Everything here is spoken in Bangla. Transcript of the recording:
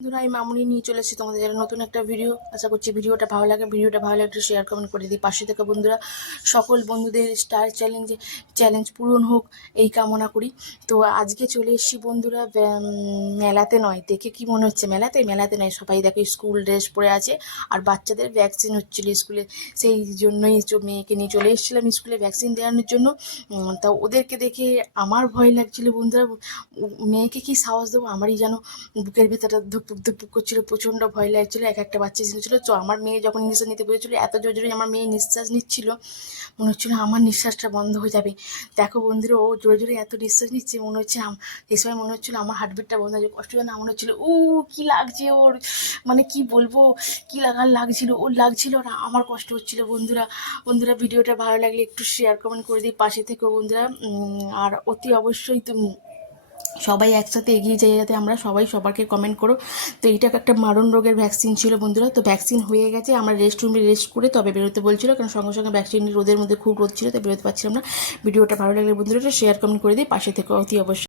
বন্ধুরা আমি মামুনি নিয়ে চলে এসেছি তোমাদের জন্য নতুন একটা ভিডিও। আশা করছি ভিডিওটা ভালো লাগলে একটু শেয়ার কমেন্ট করে দিই, পাশে থেকে বন্ধুরা সকল বন্ধুদের স্টার চ্যালেঞ্জ পূরণ হোক এই কামনা করি। তো আজকে চলে এসেছি বন্ধুরা মেলাতে নয়, দেখে কি মনে হচ্ছে মেলাতে নয়, সবাই দেখো স্কুল ড্রেস পরে আছে আর বাচ্চাদের ভ্যাকসিন হচ্ছিল স্কুলে, সেই জন্যই মেয়েকে নিয়ে চলে এসেছিলাম স্কুলে ভ্যাকসিন দেওয়ানোর জন্য। তা ওদেরকে দেখে আমার ভয় লাগছিল বন্ধুরা, মেয়েকে কি সাহস দেবো, আমারই যেন বুকের ভেতরটা ধুকপুক ধুকপুক করছিল, প্রচণ্ড ভয় লাগছিলো। একটা বাচ্চা ছিল তো আমার মেয়ে যখন নিঃশ্বাস নিতে বলেছিল, এত জোরে জোরে আমার মেয়ে নিঃশ্বাস নিচ্ছিল, মনে হচ্ছিলো আমার নিঃশ্বাসটা বন্ধ হয়ে যাবে। দেখো বন্ধুরা, ও জোরে জোরে এত নিঃশ্বাস নিচ্ছে, মনে হচ্ছে এই সময় মনে হচ্ছিলো আমার হার্টবিটটা বন্ধ হয়ে যাবে। কষ্ট না মনে হচ্ছিলো কী লাগছে ওর, মানে কি বলবো, কী লাগছিল ওর লাগছিল না, আমার কষ্ট হচ্ছিলো। বন্ধুরা ভিডিওটা ভালো লাগলে একটু শেয়ার কমেন্ট করে দিই, পাশে থেকে বন্ধুরা। আর অতি অবশ্যই তুমি সবাই একসাথে এগিয়ে যাই, যাতে আমরা সবাই সবাইকে কমেন্ট করো। তো এইটা একটা মারণ রোগের ভ্যাকসিন ছিল বন্ধুরা, তো ভ্যাকসিন হয়ে গেছে, আমরা রেস্ট করে তবে বেরোতে বলছিল, কারণ সঙ্গে সঙ্গে ভ্যাকসিন রোদের মধ্যে খুব রোদ ছিল, তাই বেরোতে পারছিলাম না। ভিডিওটা ভালো লাগলে বন্ধুরা শেয়ার কমেন্ট করে দিই, পাশে থেকে অতি অবশ্যই।